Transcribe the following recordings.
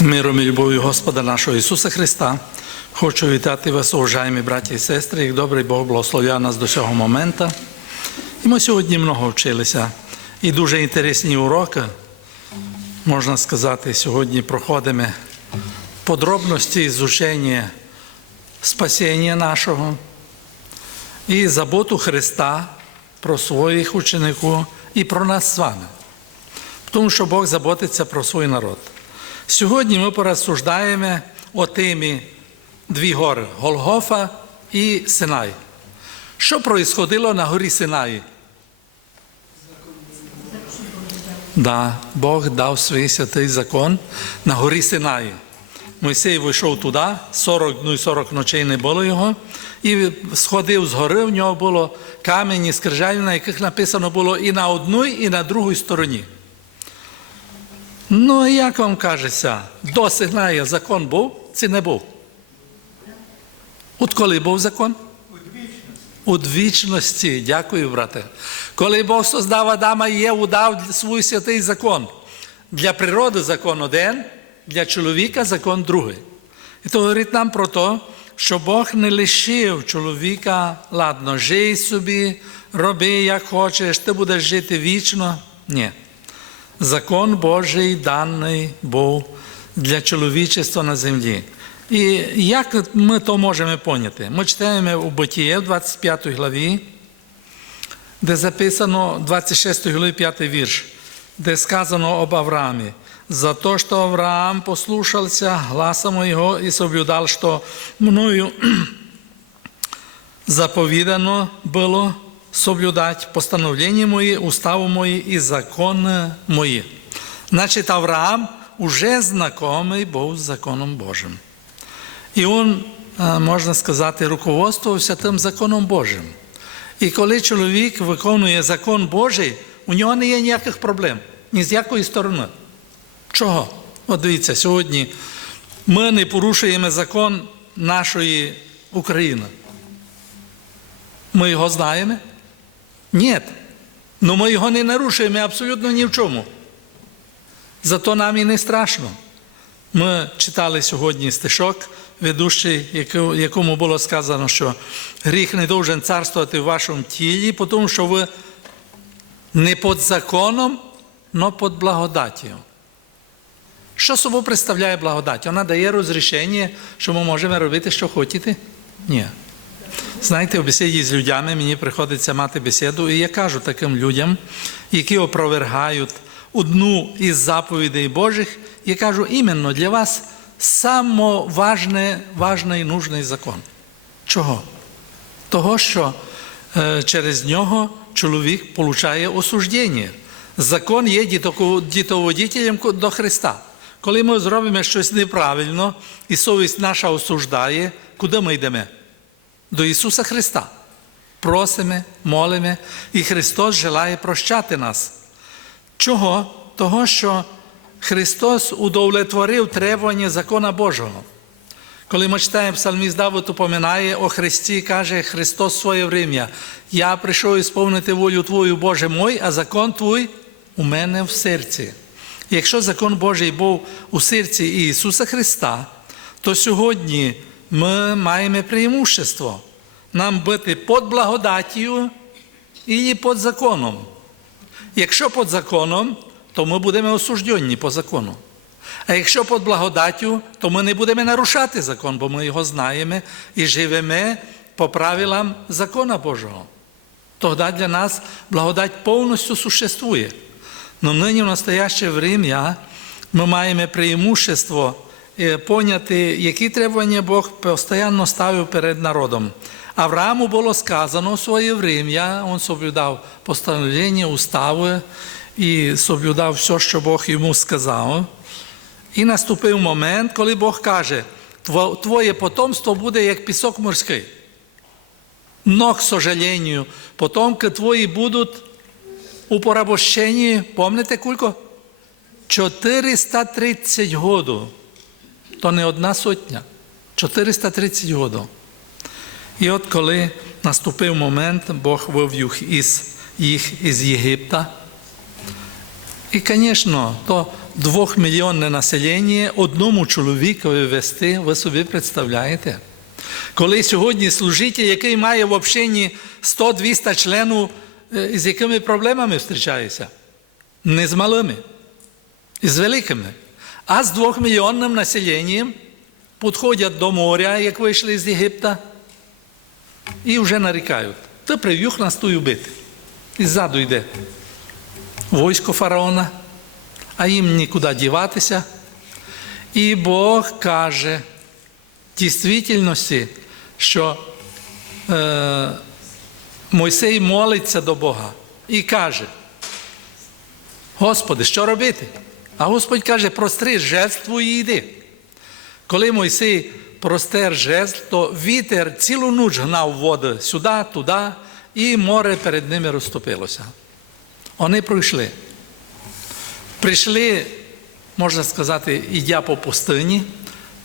Миром і любов'ю Господа нашого Ісуса Христа. Хочу вітати вас, уважаємо браті і сестри, як добрий Бог благословляє нас до цього моменту. І ми сьогодні много вчилися. І дуже інтересні уроки, можна сказати, сьогодні проходимо подробності ізучення спасіння нашого і заботу Христа про своїх учеників і про нас з вами. Тому що Бог заботиться про свій народ. Сьогодні ми порозсуждаємо о темі дві гори Голгофа і Синай. Що происходило на горі Синаї? Да, Бог дав свій святий закон на горі Синаї. Мойсей вийшов туди, 40 днів і 40 ночей не було його, і сходив з гори, в нього було камені, скрижалі, на яких написано було і на одній, і на другій стороні. Ну, як вам кажеться, до Сигнаю закон був чи не був? От коли був закон? У вічності. Дякую, брате. Коли Бог создав Адама і Єву, дав свій святий закон. Для природи закон один, для чоловіка закон другий. І то говорить нам про те, що Бог не лишив чоловіка, ладно, жий собі, роби як хочеш, ти будеш жити вічно. Ні. Закон Божий даний був для чоловічества на землі. І як ми то можемо поняти? Ми читаємо у Битіє в 25 главі, де записано 26 главі 5 вірш, де сказано об Авраамі. За то, что Авраам послушался гласа моего и соблюдал, что мною заповедано было соблюдать постановления мои, уставы мои и законы мои. Значит, Авраам уже знакомий був з законом Божим. І він, можна сказати, руководствувався тим законом Божим. І коли чоловік виконує закон Божий, у нього не є ніяких проблем, ні з якої сторони. Чого? От дивіться, сьогодні ми не порушуємо закон нашої України. Ми його знаємо? Ні. Ну ми його не нарушуємо абсолютно ні в чому. Зато нам і не страшно. Ми читали сьогодні стишок, ведущий, якому було сказано, що гріх не должен царствувати в вашому тілі, тому що ви не під законом, але під благодаттю. Що собою представляє благодать? Вона дає розрішення, що ми можемо робити, що хочете? Ні. Знаєте, в бесіді з людьми мені приходиться мати бесіду, і я кажу таким людям, які опровергають одну із заповідей Божих, я кажу, іменно для вас самоважний важний, нужний закон. Чого? Того, що е, через нього чоловік получає осуждення. Закон є дітоводителем до Христа. Коли ми зробимо щось неправильно, і совість наша осуждає, куди ми йдемо? До Ісуса Христа. Просимо, молимо, і Христос желає прощати нас. Чого? Того, що Христос удовлетворив требування закона Божого. Коли ми читаємо псалміст Давид упоминає о Христі, каже Христос своє врем'я, я прийшов ісповнити волю Твою, Боже мой, а закон Твій у мене в серці. Якщо закон Божий був у серці Ісуса Христа, то сьогодні ми маємо преимущество нам бути під благодаттю і під законом. Якщо під законом, то ми будемо осуждені по закону. А якщо під благодаттю, то ми не будемо нарушати закон, бо ми його знаємо і живемо по правилам закона Божого. Тоді для нас благодать повністю существує. Но нині в настояще время ми маємо преимущество поняти, які требування Бог постійно ставив перед народом. Аврааму було сказано в своє время, він соблюдав постановлення, устави і соблюдав все, що Бог йому сказав. І наступив момент, коли Бог каже, твоє потомство буде як пісок морський. Но, к сожалению, потомки твої будуть у порабощенні, помните кулько? 430 годів. То не одна сотня. 430 годів. І от коли наступив момент, Бог вивів їх із Єгипта, І, звісно, то двохмільйонне населення одному чоловікові вести, ви собі представляєте? Коли сьогодні служитель, який має в общині 100-200 членів, е, з якими проблемами зустрічається? Не з малими, і з великими. А з двохмільйонним населенням підходять до моря, як вийшли з Єгипта, і вже нарікають. Ти прив'юх нас тут убити. І ззаду йде військо фараона, а їм нікуди діватися. І Бог каже в дійсності, що е, Мойсей молиться до Бога і каже, Господи, що робити? А Господь каже, простри жест твій і йди. Коли Мойсей простер жест, то вітер цілу ніч гнав воду сюди, туди, і море перед ними розступилося. Вони пройшли. Прийшли, можна сказати, ідя по пустині,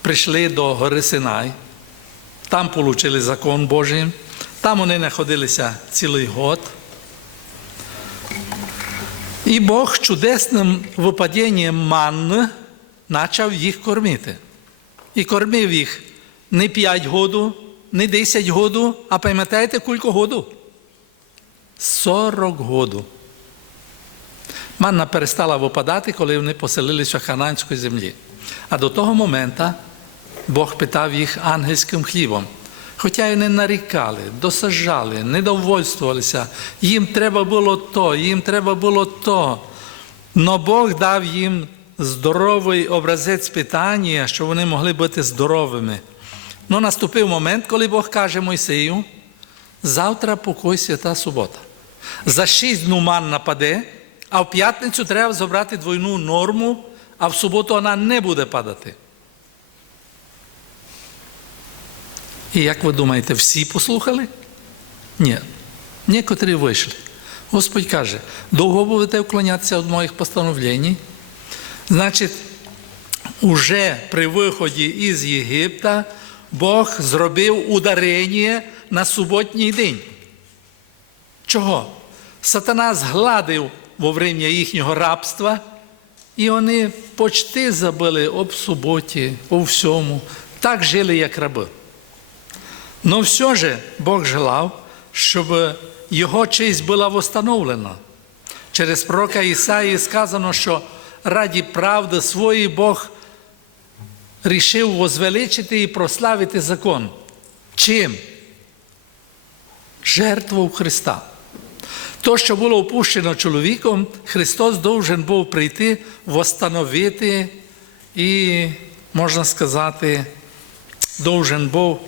прийшли до гори Синай, там отримали закон Божий, там вони знаходилися цілий год. І Бог чудесним випадінням манни почав їх кормити. І кормив їх не 5 году, не 10 году, а пам'ятаєте, кілька году? 40 году. Манна перестала випадати, коли вони поселилися в Хананській землі. А до того моменту Бог питав їх ангельським хлібом. Хоча й не нарікали, досажали, недовольствувалися, їм треба було то, їм треба було то. Но Бог дав їм здоровий образець питання, що вони могли бути здоровими. Ну наступив момент, коли Бог каже Мойсею, завтра покой свята субота. За шість днів ман нападе, а в п'ятницю треба забрати двойну норму, а в суботу вона не буде падати. І як ви думаєте, всі послухали? Ні. Некоторі вийшли. Господь каже, довго будете вклонятися від моїх постановлень. Значить, уже при виході із Єгипта Бог зробив ударення на суботній день. Чого? Сатана згладив во время їхнього рабства, і вони почти забили об суботі, у всьому. Так жили, як раби. Но все же Бог желав, щоб його честь була встановлена. Через пророка Ісаї сказано, що раді правди своєї Бог рішив возвеличити і прославити закон. Чим? Жертву Христа. То, що було опущено чоловіком, Христос должен був прийти, восстановити і, можна сказати, должен був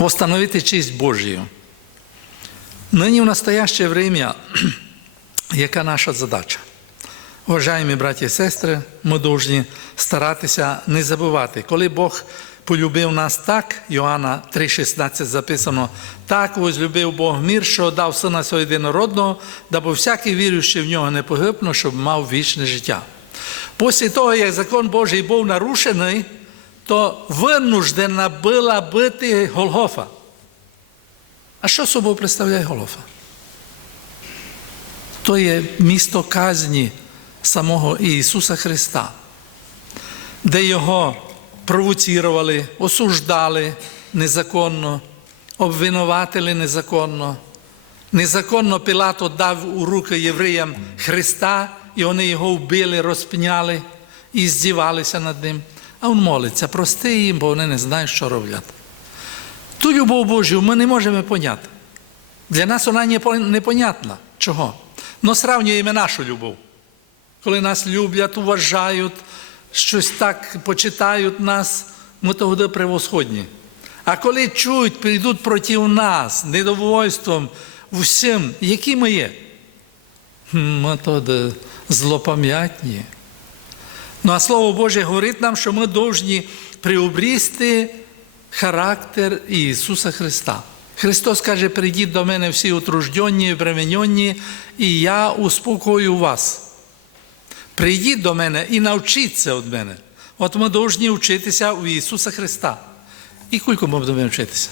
восстановити честь Божію. Нині в настояще время, яка наша задача? Уважаємо браті і сестри, ми повинні старатися не забувати, коли Бог полюбив нас так, Йоанна 3,16 записано, так возлюбив Бог мір, що дав сина свого єдинородного, даби всякий віруючий в нього не погиб, но щоб мав вічне життя. Після того, як закон Божий був нарушений, то винуждена була бити Голгофа. А що собою представляє Голгофа? То є місто казні самого Ісуса Христа, де Його провоцірували, осуждали незаконно, обвинуватили незаконно. Незаконно Пілато дав у руки євреям Христа, і вони його вбили, розпняли і здівалися над ним. А він молиться, прости їм, бо вони не знають, що роблять. Ту любов Божу ми не можемо поняти. Для нас вона непонятна. Чого? Но сравнюємо нашу любов. Коли нас люблять, уважають, щось так почитають нас, ми тоді превосходні. А коли чують, прийдуть проти нас недовольством всім, які ми є, ми тоді злопам'ятні. Ну а Слово Боже говорить нам, що ми повинні приобрісти характер Ісуса Христа. Христос каже, прийдіть до мене всі утружденні і бремененні, і я успокою вас. Прийдіть до мене і навчіться від мене. От ми повинні вчитися у Ісуса Христа. І кілько ми будемо вчитися?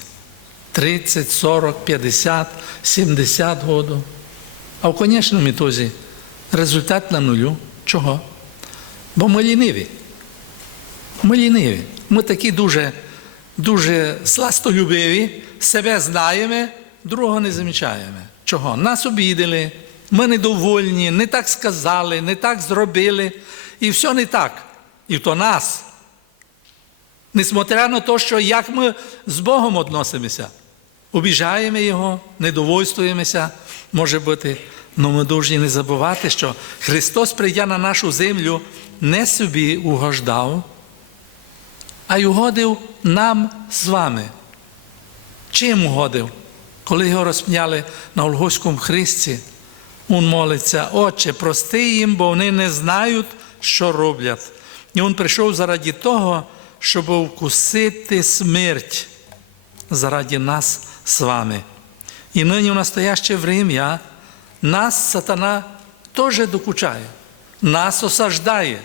30, 40, 50, 70 років. А в конечному ітозі Результат на нулю. Чого? Бо ми ліниві. Ми ліниві. Ми такі дуже, дуже сластолюбиві, себе знаємо, другого не замічаємо. Чого? Нас обідали, ми недовольні, не так сказали, не так зробили, і все не так. І то нас. Несмотря на те, що як ми з Богом відносимося, обіжаємо Його, недовольствуємося, може бути. але ми повинні не забувати, що Христос, прийдя на нашу землю, не собі угождав, а й угодив нам з вами. Чим угодив? Коли його розпняли на Олгоському хресті, він молиться, Отче, прости їм, бо вони не знають, що роблять. І він прийшов заради того, щоб вкусити смерть заради нас з вами. І нині в настояще время нас сатана теж докучає, нас осаждає.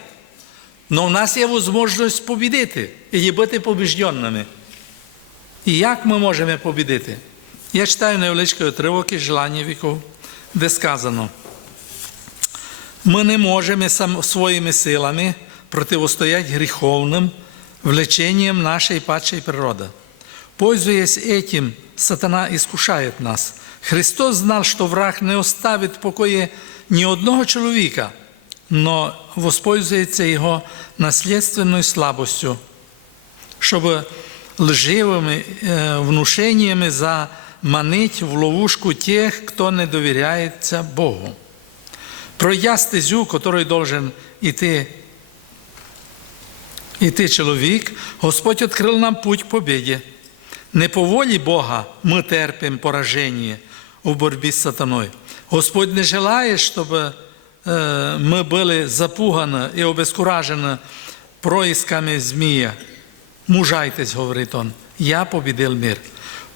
Но в нас є можливість побідити і бути побіжденними. І як ми можемо побідити? Я читаю невеличкий отривок із желання віков, де сказано, ми не можемо своїми силами противостоять гріховним влечением нашей падшей природы. Пользуясь этим, сатана искушает нас. Христос знал, что враг не оставит в покое ни одного человека, но воспользуется его наследственной слабостью, чтобы лживыми э, внушениями заманить в ловушку тех, кто не доверяется Богу. Пройдя стезю, которой должен идти і ти, чоловік, Господь відкрив нам путь к побіді. Не по волі Бога ми терпимо пораження у боротьбі з сатаною. Господь не желає, щоб е, ми були запугані і обезкуражені происками змія. Мужайтесь, говорить он, я победил мир.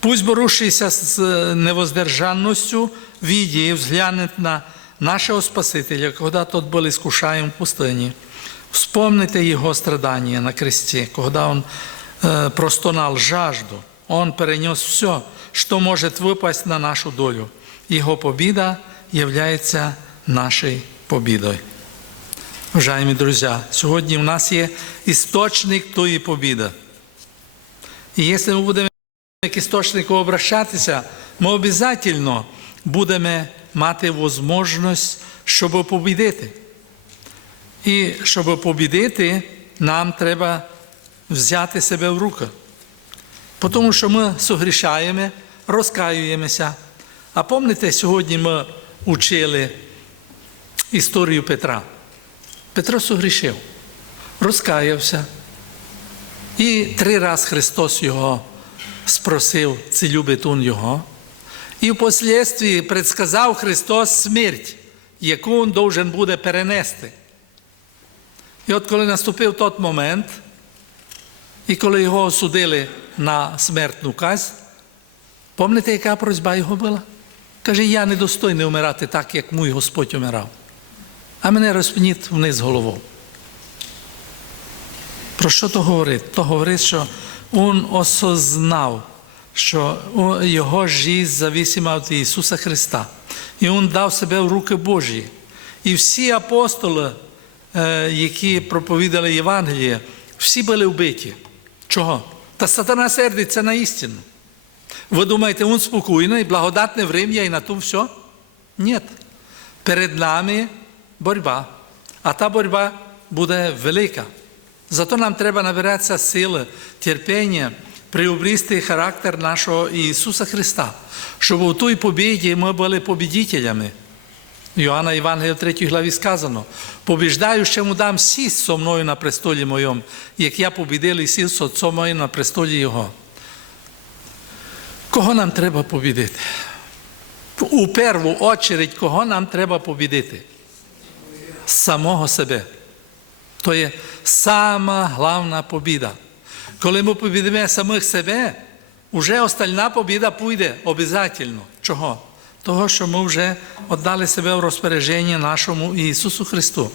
Пусть борущийся с невоздержанностью видя и взглянет на нашего Спасителя, когда тот был искушаем в пустыне. Вспомните его страдания на кресте, когда он э, простонал жажду. Он перенес все, что может выпасть на нашу долю. Его победа является нашей победой. Уважаемі друзі, сьогодні в нас є істочник тої побіди. І якщо ми будемо к істочнику обращатися, ми обов'язково будемо мати можливість, щоб побідити. І щоб побідити, нам треба взяти себе в руки. Тому що ми согрішаємо, розкаюємося. А пам'ятаєте, сьогодні ми учили історію Петра. Петро согрішив, розкаявся. І три рази Христос його спросив, чи любить він його. І впоследствии предсказав Христос смерть, яку він должен буде перенести. І от коли наступив той момент, і коли його осудили на смертну казнь, пам'ятаєте, яка просьба його була? Каже, я недостойний умирати так, як мій Господь умирав. А мене розпніть вниз головою. Про що то говорить? То говорить, що він осознав, що його життя зависима від Ісуса Христа. І Він дав себе в руки Божі. І всі апостоли, які проповідали Євангеліє, всі були вбиті. Чого? Та сатана сердиться на істину. Ви думаєте, він спокійний, благодатне врем'я і на то все? Ні. Перед нами боротьба. А та боротьба буде велика. Зато нам треба набиратися сили, терпіння, приобрести характер нашого Ісуса Христа, щоб у той побіді ми були побідителями. Йоанна Євангелія в 3 главі сказано: побіждаючому дам сість со мною на престолі моєму, як я побідив і сів з отцом моїм на престолі Його. Кого нам треба побідити? У першу очередь, кого нам треба побідити? Самого себе. То є сама головна побіда. Коли ми побідимо самих себе, вже остальна побіда піде обов'язково. Чого? Того, що ми вже віддали себе в розпорядження нашому Ісусу Христу.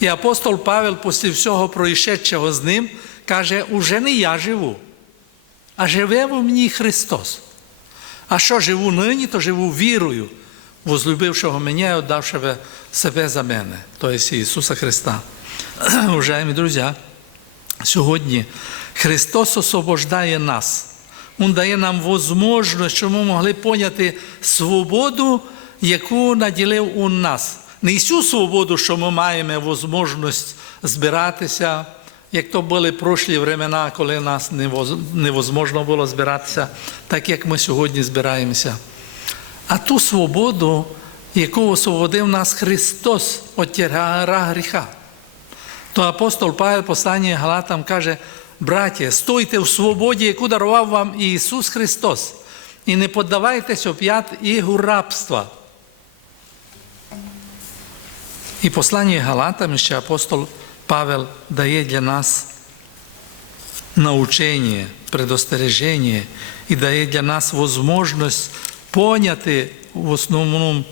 І апостол Павел, після всього проїшедшого з ним, каже: уже не я живу, а живе в мені Христос. А що живу нині, то живу вірою возлюбившого мене і віддавшого себе за мене, тобто Ісуса Христа. Уважаємо друзі, сьогодні Христос освобождає нас. Він дає нам можливість, щоб ми могли поняти свободу, яку наділив у нас. Не всю свободу, що ми маємо можливість збиратися, як то були прошлі времена, коли нас невозможно було збиратися, так як ми сьогодні збираємося. А ту свободу, яку освободив нас Христос від тягара гріха. То апостол Павел посланні Галатам каже, браті, стойте в свободі, яку дарував вам Ісус Христос, і не поддавайтесь оп'ят ігу рабства. І послання Галатам ще апостол Павел дає для нас научення, предостереження і дає для нас можливість поняти в основному,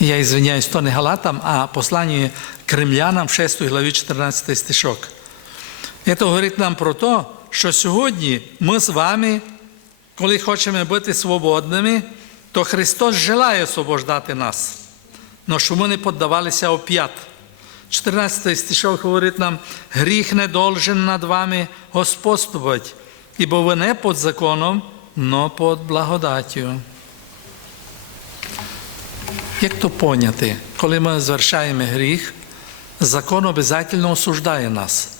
я извиняюсь, то не Галатам, а послання Кремлянам в 6 главі 14 стишок. Це говорить нам про те, що сьогодні ми з вами, коли хочемо бути свободними, то Христос желає освобождати нас, але що ми не піддавалися оп'ят. 14 стишок говорить нам, гріх не должен над вами господствувати, ібо ви не під законом, но під благодаттю. Як то поняти, коли ми звершаємо гріх, закон обов'язково осуждає нас.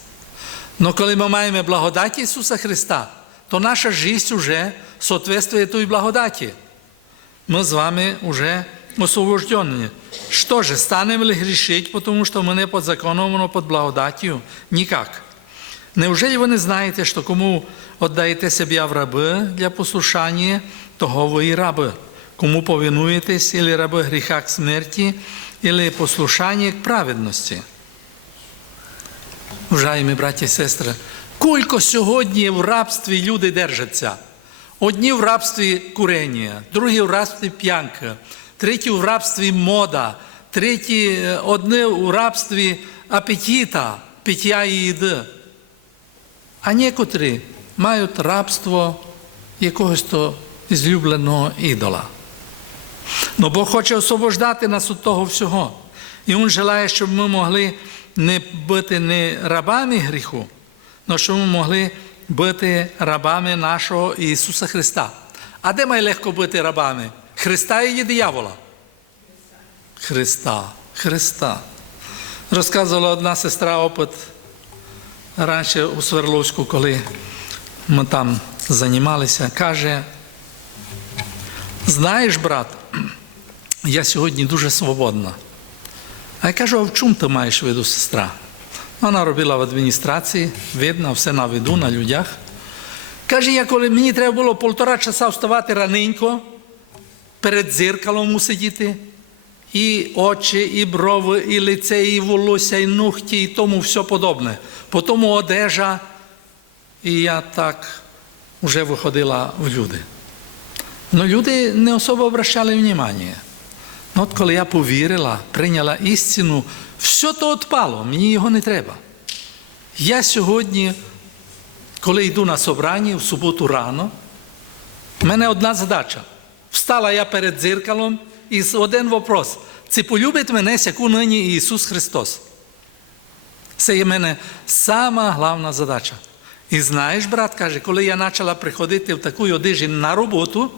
Но коли ми маємо благодать Ісуса Христа, то наша життя вже соответствує той благодаті. Ми з вами вже освобождені. Что же, станем ли грешить, потому что мы не под законом, но под благодатью? Никак. Неужели ви не знаєте, що кому віддаєте себе в раби для послушання, того ви і раби? Кому повинуєтесь, или раби гріха к смерті, или послушання к праведності? Вжаємі браті і сестри, кілько сьогодні в рабстві люди держаться. Одні в рабстві курення, другі в рабстві п'янка, треті в рабстві мода, треті одні в рабстві апетита, пиття і їди. А некоторі мають рабство якогось то злюбленого ідола. Но Бог хоче освобождати нас від того всього. І Він желає, щоб ми могли не бути не рабами гріху, але щоб ми могли бути рабами нашого Ісуса Христа. А де має легко бути рабами? Христа і диявола? Христа. Христа. Розказувала одна сестра опит раніше у Свердловську, коли ми там займалися, каже, знаєш, брат, я сьогодні дуже свободна. А я кажу, а в чому ти маєш виду, сестра? Вона робила в адміністрації, видно, все на виду, на людях. Каже, я коли мені треба було полтора часа вставати раненько, перед дзеркалом сидіти, і очі, і брови, і лице, і волосся, і ногті, і тому все подобне. Потім одежа. І я так вже виходила в люди. Но люди не особо обращали внимание. Ну, от коли я повірила, прийняла істину, все то відпало, мені його не треба. Я сьогодні, коли йду на собрання в суботу рано, в мене одна задача. Встала я перед дзеркалом і один вопрос. Чи полюбить мене, яку нині Ісус Христос? Це є мене сама головна задача. І знаєш, брат, каже, коли я почала приходити в таку одежі на роботу,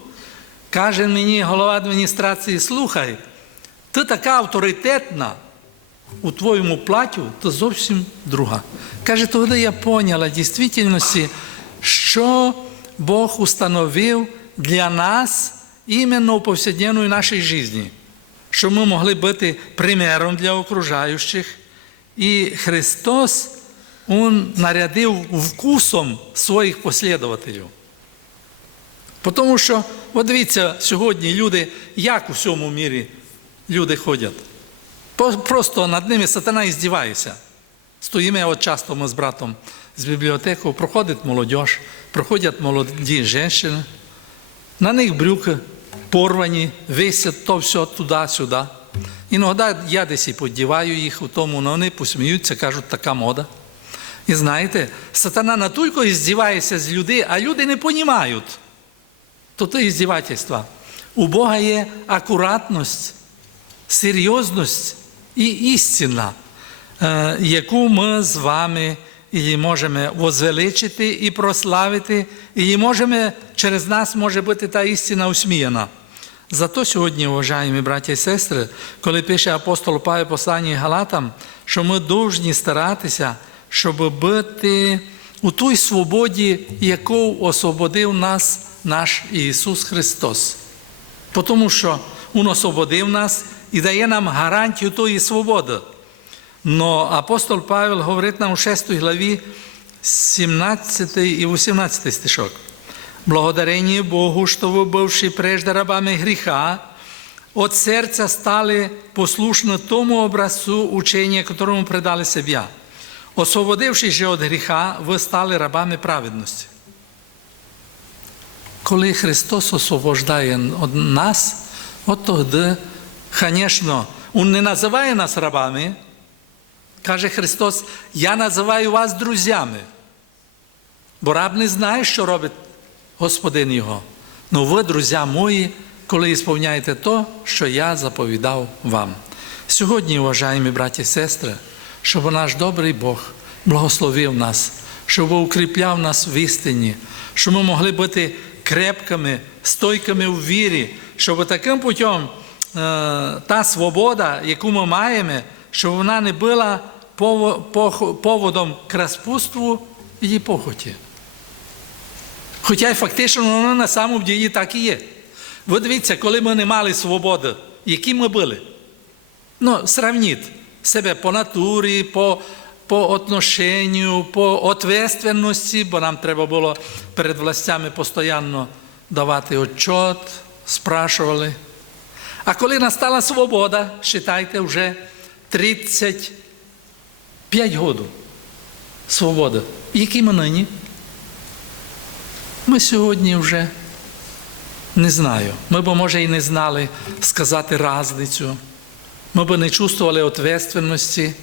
каже мені голова адміністрації, слухай, ти така авторитетна у твоєму платю, то зовсім друга. Каже, тоді я поняла дійсно, що Бог установив для нас іменно у повсякденній нашій житті, щоб ми могли бути примером для окружаючих. І Христос Он нарядив вкусом своїх послідователів. Тому що, от дивіться, сьогодні люди, як у всьому мірі люди ходять. Просто над ними сатана і здівається. Стоїмо от часто ми з братом з бібліотеки, проходить молодь, проходять молоді жінки, на них брюки порвані, висять то все туди-сюди. Іноді я десь і подіваю їх у тому, але вони посміються, кажуть, така мода. І знаєте, сатана натільки здівається з людей, а люди не розуміють. То це іздівательство. У Бога є акуратність, серйозність і істина, е, яку ми з вами її можемо возвеличити і прославити, її можемо, через нас може бути та істина усміяна. Зато сьогодні, уважаємо браття і сестри, коли пише апостол Павел посланні Галатам, що ми повинні старатися, щоб бути у той свободі, яку освободив нас наш Ісус Христос. Тому що Він освободив нас і дає нам гарантію тої свободи. Но апостол Павел говорить нам у 6 главі 17 і 18 стишок. Благодарение Богу, что вы, бывшие прежде рабами греха, от сердца стали послушны тому образцу учения, которому предали себя. Освободившись же от гріха, ви стали рабами праведності. Коли Христос освобождає від нас, от тоді, звісно, Він не називає нас рабами, каже Христос, я називаю вас друзями. Бо раб не знає, що робить Господин Його. Ну ви, друзі мої, коли сповняєте то, що я заповідав вам. Сьогодні, уважаємо браті і сестри, щоб наш добрий Бог благословив нас, щоб укріпляв нас в істині, щоб ми могли бути крепкими, стойкими в вірі, щоб таким путем е, та свобода, яку ми маємо, щоб вона не була поводом к розпутству і похоті. Хоча й фактично воно на самому ділі так і є. Ви дивіться, коли ми не мали свободи, які ми були. Ну, сравніть себе по натурі, по, по отношенню, по ответственності, бо нам треба було перед властями постійно давати отчет, спрашували. А коли настала свобода, вважайте, вже 35 років свободи. Які ми нині? Ми сьогодні вже не знаю. Ми б, може, і не знали сказати разницю. Ми б не чувствували ответственності.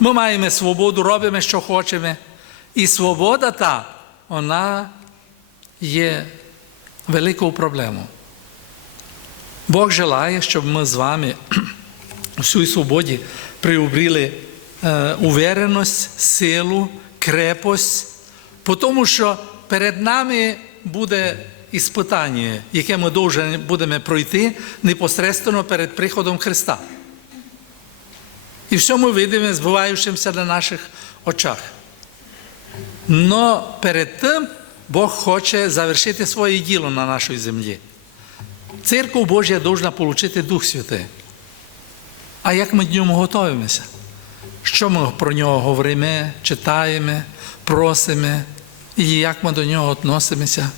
Ми маємо свободу, робимо, що хочемо. І свобода та, вона є великою проблемою. Бог желає, щоб ми з вами всій свободі приобрели е, увереність, силу, крепость, тому що перед нами буде іспитання, яке ми будемо пройти непосередньо перед приходом Христа. І все ми видимо, збуваючимся на наших очах. Но перед тим Бог хоче завершити своє діло на нашій землі. Церква Божя повинна отримати Дух Святий. А як ми до ньому готуємося? Що ми про нього говоримо, читаємо, просимо, і як ми до нього відносимося?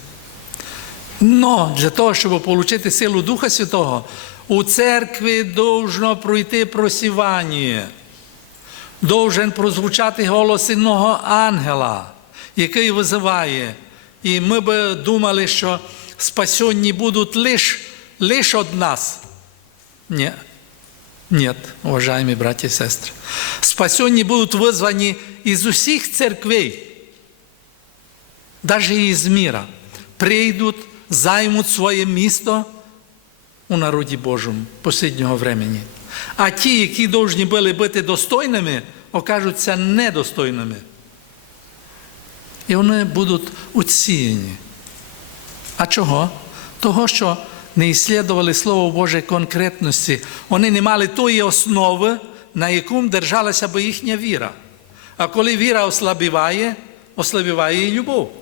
Но для того, щоб отримати силу Духа Святого, у церкві должно пройти просівання. Должен прозвучати голос одного ангела, який визиває. І ми би думали, що спасенні будуть лише лиш від нас. Ні. Нет, уважаемые братья и сестры. Спасенні будуть визвані із усіх церквей, навіть із міра. Прийдуть, займуть своє місто у народі Божому посліднього времени. А ті, які повинні були бути достойними, окажуться недостойними. І вони будуть відсіяні. А чого? Того, що не іслідували Слово Боже конкретності. Вони не мали тої основи, на яку держалася би їхня віра. А коли віра ослабіває, ослабіває і любов.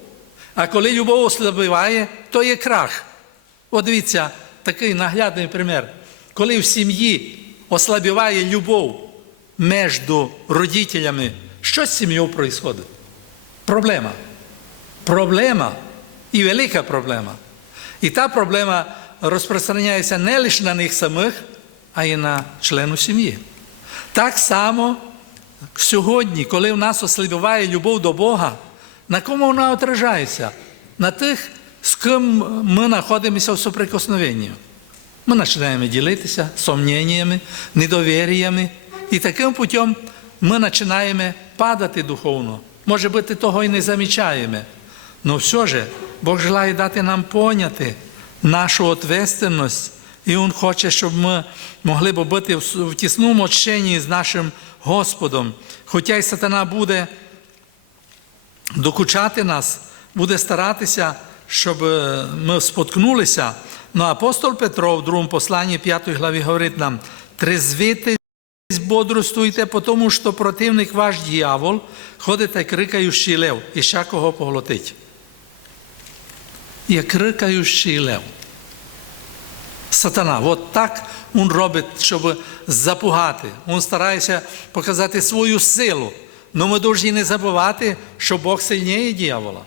А коли любов ослабіває, то є крах. От дивіться, такий наглядний примір. Коли в сім'ї ослабіває любов між родителями, що з сім'єю відбувається? Проблема. Проблема і велика проблема. І та проблема розпространяється не лише на них самих, а й на члену сім'ї. Так само сьогодні, коли в нас ослабіває любов до Бога, на кому вона отражається? На тих, з ким ми знаходимося в соприкосновенні. Ми починаємо ділитися сумніннями, недовір'ями, і таким путем ми починаємо падати духовно. Може бути, того і не замічаємо. Но все же Бог желає дати нам поняти нашу ответственность І Він хоче, щоб ми могли б бути в тісному общенні з нашим Господом. Хоча й сатана буде докучати нас, буде старатися, щоб е, ми споткнулися. Ну апостол Петро в другому посланні 5 главі говорить нам: трезвитесь, бодрствуйте, тому що противник ваш дьявол ходить як рикаючий лев, і ща кого поглотить. Як рикаючий лев. Сатана, от так він робить, щоб запугати. Він старається показати свою силу. Але ми повинні не забувати, що Бог сильніє дьявола.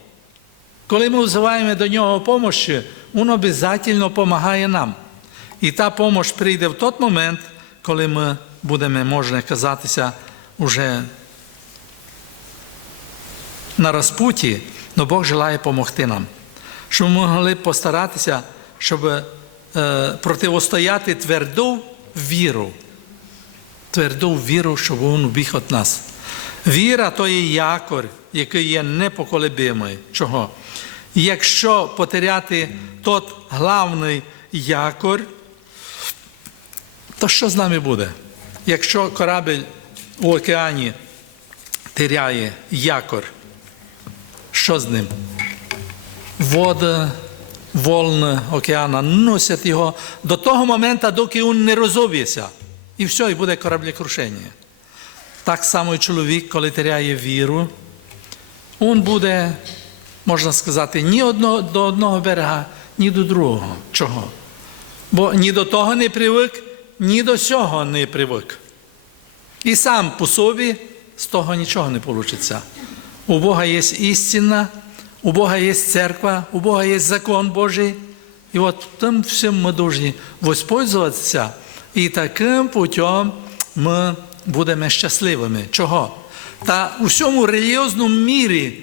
Коли ми взиваємо до нього допомоги, він обов'язково допомагає нам. І та допомога прийде в той момент, коли ми будемо, можна казатися, уже на розпуті, але Бог желає допомогти нам. Щоб ми могли постаратися, щоб е, противостояти тверду віру. Тверду віру, щоб він убіг від нас. Віра то є якор, який є непоколебимий. Чого? Якщо потеряти тот главний якор, то що з нами буде? Якщо корабель у океані теряє якор, що з ним? Вода, волни океана носять його до того моменту, доки він не розоб'ється. І все, і буде кораблекрушення. Так само і чоловік, коли теряє віру, він буде, можна сказати, ні одного, до одного берега, ні до другого. Чого? Бо ні до того не привик, ні до цього не привик. І сам по собі з того нічого не вийде. У Бога є істина, у Бога є церква, у Бога є закон Божий. І от тим всім ми повинні воспользуватися, і таким путем ми будемо щасливими. Чого? Та у всьому релігіозному мірі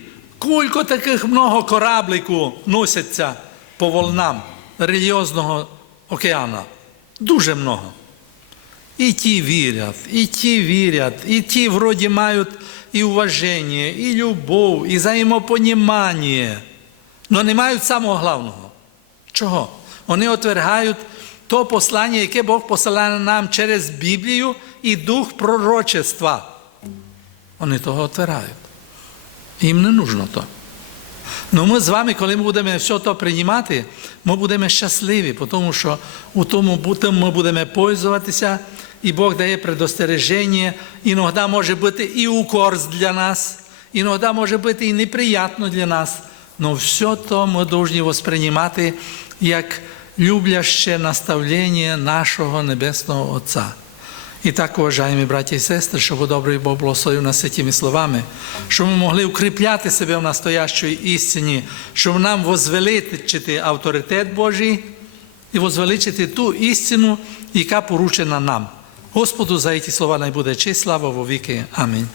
кілько таких много кораблику носяться по волнам релігіозного океану. Дуже много. І ті вірять, і ті вірять, і ті вроді мають і уваження, і любов, і взаємопонімання. але не мають самого головного. Чого? Вони отвергають то послання, яке Бог посилає нам через Біблію і дух пророчества. Вони того отвергають. Їм не нужно то. Ну ми з вами, коли ми будемо все то приймати, ми будемо щасливі, тому що у тому ми будемо пользуватися, і Бог дає предостереження. Іноді може бути і укорс для нас, іноді може бути і неприємно для нас. Но все то ми повинні восприймати як любляще наставлення нашого Небесного Отця. І так, уважаємо браті і сестри, щоб добрий Бог благословив нас цими словами, щоб ми могли укріпляти себе в настоящій істині, щоб нам возвеличити авторитет Божий і возвеличити ту істину, яка поручена нам. Господу за ці слова най буде честь, слава во віки. Амінь.